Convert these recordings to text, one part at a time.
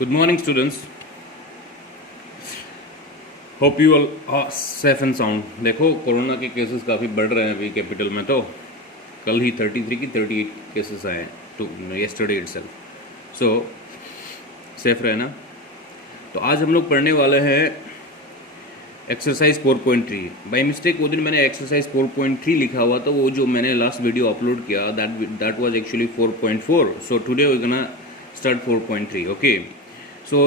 Good morning, students. Hope you all safe and sound. देखो, corona के cases काफ़ी बढ़ रहे हैं अभी कैपिटल में। तो कल ही 33 की 38 केसेस आए हैं to yesterday itself. So safe रहना। तो आज हम लोग पढ़ने वाले हैं एक्सरसाइज 4.3। बाई मिस्टेक वो दिन मैंने एक्सरसाइज 4.3 लिखा हुआ था, वो जो मैंने लास्ट वीडियो अपलोड किया that was actually 4.4। So today we gonna start 4.3। Okay, so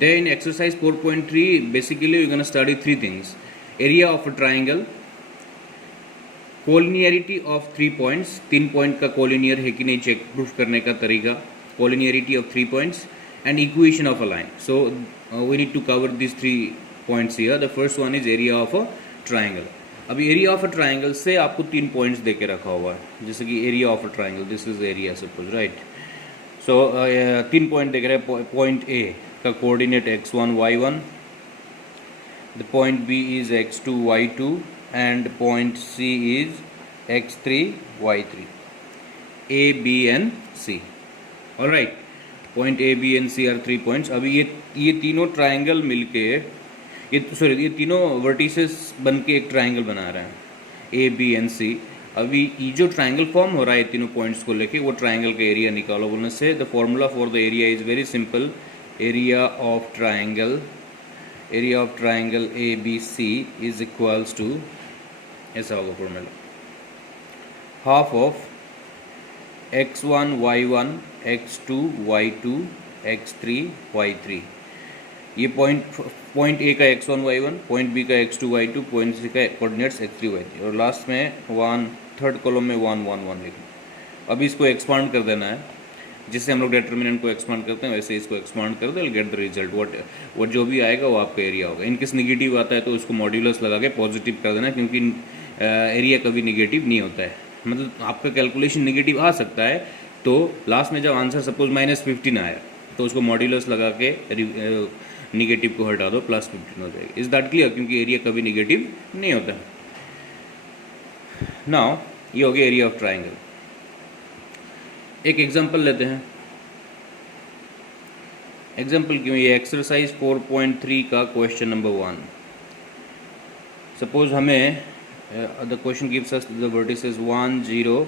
then exercise 4.3 basically we're going to study three things: area of a triangle, collinearity of 3 points, 3 point का collinear है कि नहीं check proof करने का तरीका, collinearity of 3 points, and equation of a line. So we need to cover these 3 points here. The first one is area of a triangle. अभी area of a triangle से आपको 3 points दे के रखा हुआ है, जैसे कि area of a triangle, this is area suppose, right. So 3 point देख रहे हैं। पॉइंट ए का coordinate x1 y1, the point B is x2 y2 and point C is x3 y3, a b and c। Alright, point A B and C are 3 points. अभी ये तीनों triangle मिलके ये तीनों वर्टिसेस बन के एक ट्राइंगल बना रहे हैं, ए बी एंड सी। अभी ये जो ट्राइंगल फॉर्म हो रहा है तीनों पॉइंट्स को लेके, वो ट्राइंगल का एरिया निकालो बोलने से the formula for the area is very simple. Area of triangle A B C is equals to, ऐसा होगा formula, half of x1 y1 x2 y2 x3 y3। ये पॉइंट ए का x1 y1, पॉइंट बी का x2 y2, point सी का coordinates x3 y3, और last में third column में 1 1 1 लिखना। अभी इसको एक्सपांड कर देना है, जिससे हम लोग डिटर्मिनेंट को एक्सपांड करते हैं वैसे इसको एक्सपांड कर दो, गेट द रिजल्ट। वट जो भी आएगा वो आपका एरिया होगा। इनकेस निगेटिव आता है तो उसको मॉड्यूलस लगा के पॉजिटिव कर देना, क्योंकि एरिया कभी निगेटिव नहीं होता है। मतलब आपका कैलकुलेशन निगेटिव आ सकता है, तो लास्ट में जब आंसर सपोज -15 आया तो उसको मॉड्यूलस लगा के निगेटिव को हटा दो, +15 हो जाएगा। Is that clear? क्योंकि एरिया कभी निगेटिव नहीं होता। नाउ ये हो गया एरिया ऑफ ट्राइंगल। एक एग्जांपल लेते हैं। एग्जांपल क्यों? ये एक्सरसाइज 4.3 का क्वेश्चन नंबर 1। सपोज हमें the question gives us the vertices 1 0,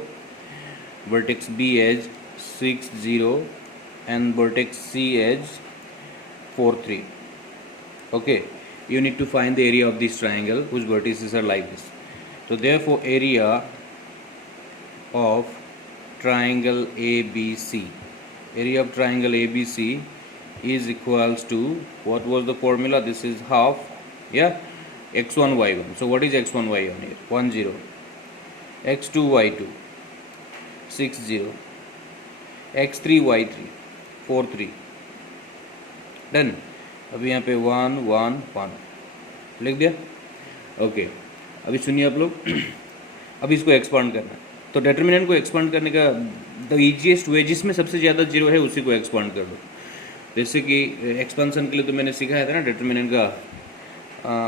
vertex B as 6 0 and vertex C as 4 3। Okay, you need to find the area of this triangle whose vertices are like this. So therefore area of triangle ABC, area of triangle ABC is equals to, what was the formula? This is half, yeah, x1 y1. So what is x1 y1 here? 1 0, x2 y2 6 0, x3 y3 4 3। Done. अभी यहाँ पे 1 1 1 लिख दिया। Okay, अभी सुनिए आप लोग। अभी इसको एक्सपांड करना है, तो डिटर्मिनेंट को एक्सपांड करने का द ईजीएस्ट वे, जिसमें सबसे ज़्यादा जीरो है उसी को एक्सपांड कर दो। जैसे कि एक्सपांसन के लिए तो मैंने सिखाया था ना डिटर्मिनेंट का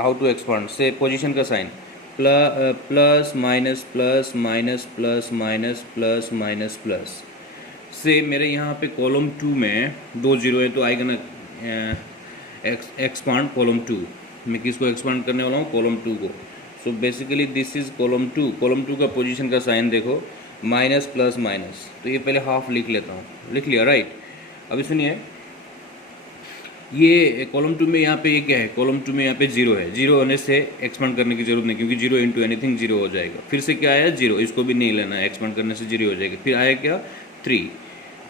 हाउ टू एक्सपांड। से पोजीशन का sign plus minus plus minus plus minus plus minus plus से मेरे यहाँ पे कॉलम 2 में 2 0 है, तो आएगा ना एक्सपांड कॉलम 2। मैं किसको एक्सपांड करने वाला हूँ? कॉलम 2 को। So basically this is column 2। Column 2 का पोजीशन का साइन देखो, माइनस प्लस माइनस, तो ये पहले हाफ लिख लेता हूँ। लिख लिया, राइट। अभी सुनिए, ये कॉलम 2 में यहाँ पे ये क्या है? कॉलम 2 में यहाँ पे 0 है। 0 होने से एक्सपांड करने की जरूरत नहीं, क्योंकि 0 इंटू एनीथिंग 0 हो जाएगा। फिर से क्या आया? 0, इसको भी नहीं लेना है, एक्सपांड करने से 0 हो जाएगा। फिर आया क्या? 3,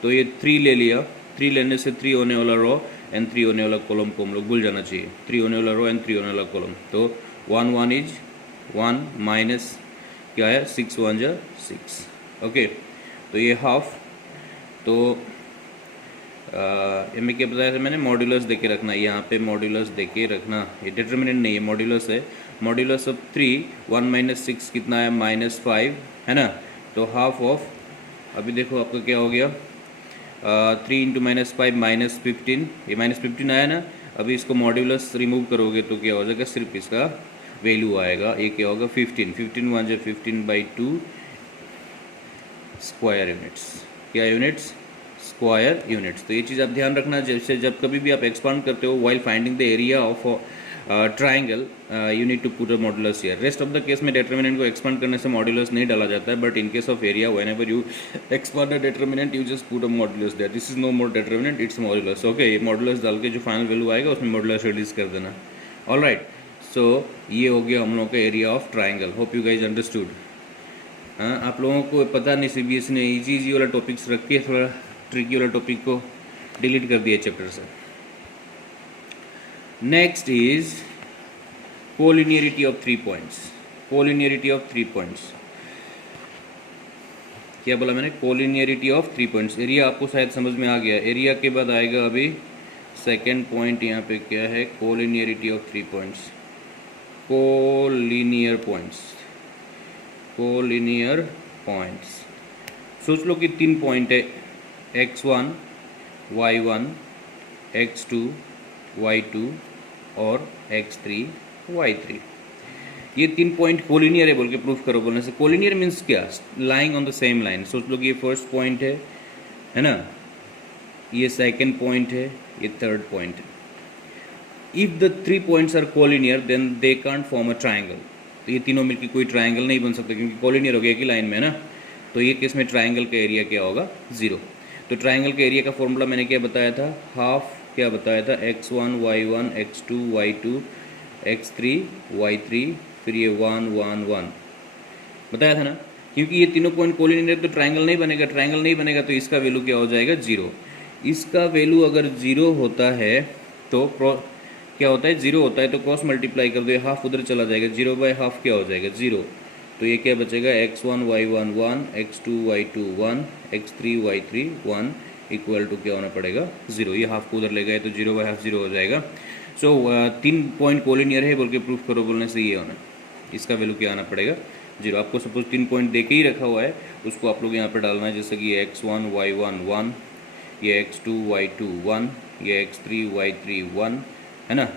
तो ये 3 ले लिया। 3 लेने से 3 होने वाला रो एंड 3 होने वाला कॉलम को हम लोग भूल जाना चाहिए। 3 होने वाला रो एंड 3 होने वाला कॉलम, तो 1 1 इज 1 माइनस क्या है? 6 1 जा 6। ओके, तो ये हाफ। तो ये मैं क्या बताया था मैंने? मॉड्यूलस देके रखना। यहाँ पे मॉड्यूलस देके रखना, ये डिटर्मिनेंट नहीं है, मॉड्यूलस है। मॉड्यूलस ऑफ 3, 1 माइनस 6 कितना है? -5 है ना। तो हाफ ऑफ, अभी देखो आपका क्या हो गया, 3 इंटू -5 -15, ये -15 आया ना। अभी इसको मॉड्यूलस रिमूव करोगे तो क्या हो जाएगा? सिर्फ इसका वैल्यू आएगा। ये क्या होगा? 15। 15 1 15/2 स्क्वायर यूनिट्स। क्या यूनिट्स? Square units. तो ये चीज़ आप ध्यान रखना, जैसे जब कभी भी आप एक्सपांड करते हो while finding the area of triangle you need to put a modulus here. Rest of the case में डिटर्मिनेंट को एक्सपांड करने से मॉड्यूलस नहीं डाला जाता है, but in case of area whenever you expand the determinant you just put a modulus there. This is no more determinant, it's modulus. Okay, ये modulus डाल के जो फाइनल वैल्यू आएगा उसमें मॉड्यूलस रिलीज कर देना। ऑलराइट, सो ये हो गया हम लोगों का area of triangle. Hope you guys understood. हाँ, आप लोगों को पता नहीं सीबीएसई ने इजी वाला टॉपिक्स रख के थोड़ा ट्रिकी वाला टॉपिक को डिलीट कर दिया चैप्टर से। Next is collinearity of 3 points. Collinearity of 3 points, क्या बोला मैंने? Collinearity of 3 points. एरिया आपको शायद समझ में आ गया। एरिया के बाद आएगा अभी सेकेंड पॉइंट, यहाँ पे क्या है? Collinearity of 3 points, collinear points. Collinear points, सोच लो कि 3 पॉइंट है, x1 y1 x2 y2 और x3 y3। ये 3 पॉइंट कोलिनियर है बोल के प्रूफ करो। बोलने से कोलिनियर मीन्स क्या? Lying on the same line. सोच लो कि ये फर्स्ट पॉइंट है ना, ये सेकंड पॉइंट है, ये थर्ड पॉइंट है। If the 3 points are collinear then they can't form a triangle. तो ये तीनों मिलकर कोई ट्राइंगल नहीं बन सकता क्योंकि कोलिनियर हो गया कि लाइन में है ना। तो ये केस में ट्राइंगल का एरिया क्या होगा? 0। तो ट्राइंगल के एरिया का फॉर्मूला मैंने क्या बताया था? हाफ क्या बताया था? x1 y1 x2 y2 x3 y3, फिर ये 1 1 1 बताया था ना। क्योंकि ये तीनों पॉइंट कोलिनियर तो ट्राइंगल नहीं बनेगा। ट्राइंगल नहीं बनेगा तो इसका वैल्यू क्या हो जाएगा? 0। इसका वैल्यू अगर 0 होता है तो क्या होता है? 0 होता है तो क्रॉस मल्टीप्लाई कर दो, हाफ उधर चला जाएगा, 0 बाय हाफ क्या हो जाएगा? 0। तो ये क्या बचेगा? x1 y1 1 x2 y2 1 x3 y3 1 equal to क्या होना पड़ेगा? 0। ये हाफ को उधर ले गए तो 0 बाय हाफ 0 हो जाएगा। सो 3 पॉइंट कोलिनियर है बोल के प्रूफ करो बोलने से ये होना, इसका वैल्यू क्या आना पड़ेगा? 0। आपको सपोज 3 पॉइंट दे के ही रखा हुआ है, उसको आप लोग यहाँ पर डालना है। जैसे कि x1 y1 1, ये x2 y2 1, ये x3 y3 1 है ना।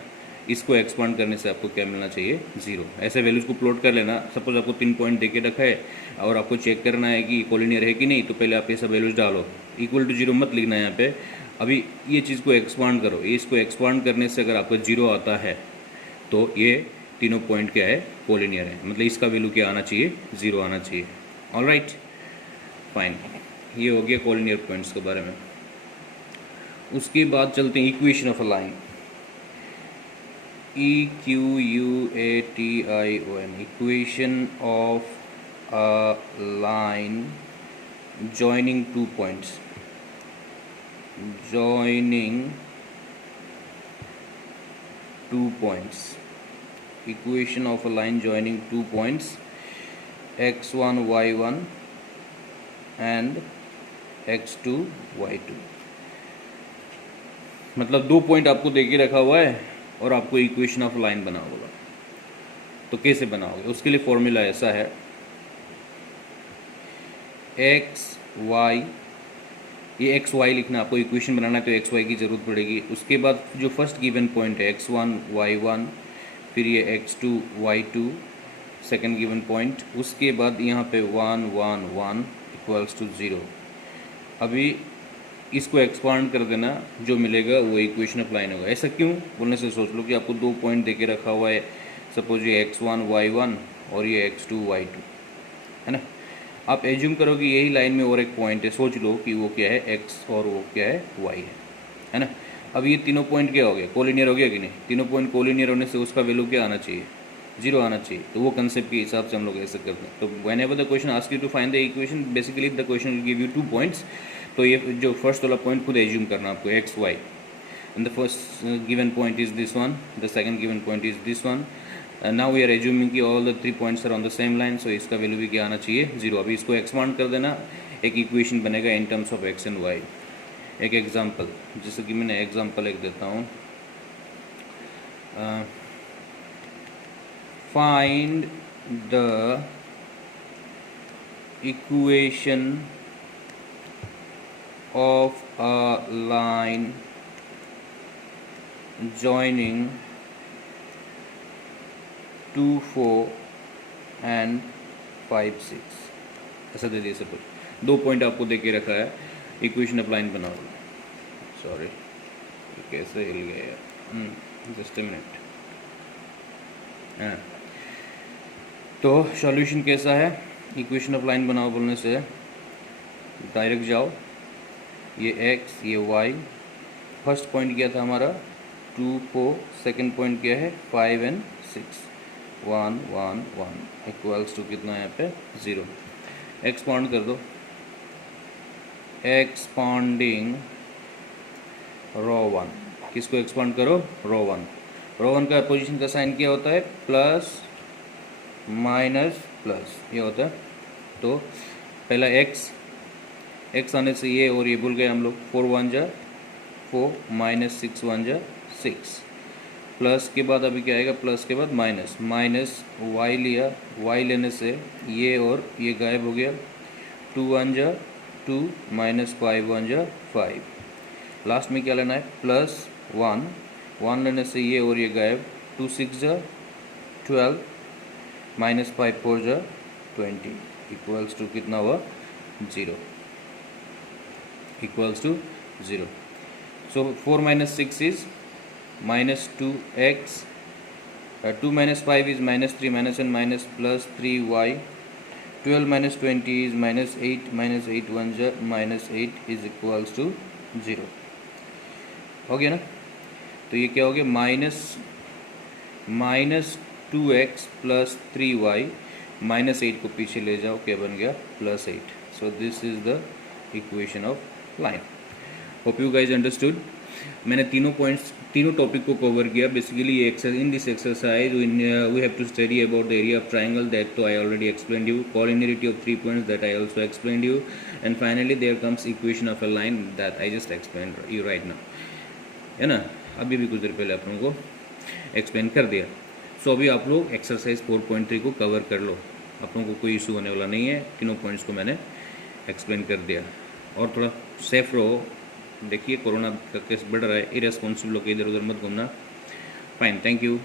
इसको एक्सपांड करने से आपको क्या मिलना चाहिए? 0। ऐसे वैल्यूज़ को प्लॉट कर लेना। सपोज आपको 3 पॉइंट देके रखा है और आपको चेक करना है कि कोलिनियर है कि नहीं, तो पहले आप ये सब वैल्यूज़ डालो। इक्वल टू 0 मत लिखना है यहाँ पे। अभी ये चीज़ को एक्सपांड करो। इसको एक्सपांड करने से अगर आपका 0 आता है तो ये तीनों पॉइंट क्या है? कोलिनियर है। मतलब इसका वैल्यू क्या आना चाहिए? 0 आना चाहिए। Alright, fine. ये हो गया कोलिनियर पॉइंट्स के बारे में। उसके बाद चलते हैं equation of a line. EQUATION, equation of a line joining 2 points. Joining 2 points. Equation of a line joining 2 points x1 y1 and x2 y2। मतलब 2 पॉइंट आपको देके रखा हुआ है और आपको इक्वेशन ऑफ लाइन बनाओ बोला, तो कैसे बनाओगे? उसके लिए फॉर्मूला ऐसा है, एक्स वाई, ये एक्स वाई लिखना। आपको इक्वेशन बनाना है तो एक्स वाई की ज़रूरत पड़ेगी। उसके बाद जो फर्स्ट गिवन पॉइंट है x1 y1, फिर ये x2 y2 second given point. उसके बाद यहाँ पे 1 1 1 इक्वल्स टू 0। अभी इसको एक्सपांड कर देना, जो मिलेगा वो इक्वेशन ऑफ लाइन होगा। ऐसा क्यों बोलने से सोच लो कि आपको 2 पॉइंट देके रखा हुआ है। सपोज ये x1 y1 और ये x2 y2 है ना। आप एज्यूम करो कि यही लाइन में और एक पॉइंट है। सोच लो कि वो क्या है? x और वो क्या है? y है ना। अब ये तीनों पॉइंट क्या हो गया? कोलिनियर हो गया कि नहीं? तीनों पॉइंट कोलिनियर होने से उसका वैल्यू क्या आना चाहिए? 0 आना चाहिए। तो वो कंसेप्ट के हिसाब से हम लोग ऐसे करते हैं। तो whenever the question ask you to find the equation, basically the question will give you 2 points. तो ये जो फर्स्ट वाला पॉइंट खुद एज्यूम करना आपको, X Y, and the first given point is this one, the second given point is this one. Now we are assuming कि all the 3 points are on the same line, so इसका value भी क्या आना चाहिए? 0। अभी इसको expand कर देना, एक इक्वेशन बनेगा in terms of X and Y. एक एग्जाम्पल, जैसे कि मैंने एग्जाम्पल एक देता हूँ, find the equation of a line joining 2 4 and 5 6। ऐसा दे दिए। सपोज 2 पॉइंट आपको दे के रखा है, इक्वेशन ऑफ लाइन बनाओ। सॉरी कैसे हिल गया, जस्ट ए मिनट। हाँ, तो सॉल्यूशन कैसा है, इक्वेशन ऑफ लाइन बनाओ बोलने से डायरेक्ट जाओ, ये x ये y, फर्स्ट पॉइंट क्या था हमारा 2 4, सेकंड पॉइंट क्या है 5 and 6, 1 1 1 इक्वल्स टू कितना है यहाँ पे 0। एक्सपांड कर दो, एक्सपांडिंग रो 1, किसको एक्सपांड करो रो 1। रो 1 का पोजीशन का साइन क्या होता है प्लस माइनस प्लस ये होता है। तो पहला x आने से ये और ये भूल गए हम लोग, 4 1 जा 4 माइनस 6 1 जा 6, प्लस के बाद अभी क्या आएगा, प्लस के बाद माइनस, माइनस y लिया, y लेने से ये और ये गायब हो गया, 2 1 जा 2 माइनस 5 1 जा 5, लास्ट में क्या लेना है प्लस 1 लेने से ये और ये गायब, 2 6 जा 12 माइनस 5 4 जा 20 इक्वल्स टू कितना हुआ 0, equals to 0। So 4 minus 6 is minus 2x, 2 minus 5 is minus 3 minus 1 minus plus 3y, 12 minus 20 is minus 8 minus 8 1 जा minus 8 is equals to 0। हो गया ना, तो ये क्या हो गया minus 2x plus 3y, minus 8 को पीछे ले जाओ, क्या बन गया plus 8। So this is the equation of line. Hope you guys understood. मैंने तीनों टॉपिक को कवर किया। बेसिकली ये in this exercise we have to study about the area of triangle, that तो I already explained you, collinearity of 3 points that I also explained you, and finally there comes equation of a line that I just explain you right now, है ना। अभी भी कुछ देर पहले आप लोगों को एक्सप्लेन कर दिया। सो अभी आप लोग एक्सरसाइज 4.3 को कवर कर लो, आप लोगों को कोई इशू होने वाला नहीं है, तीनों पॉइंट्स को मैंने एक्सप्लेन कर दिया। और थोड़ा सेफ रहो, देखिए कोरोना का केस बढ़ रहा है, इरेस्पॉन्सिबल होकर इधर उधर मत घूमना। Fine, thank you.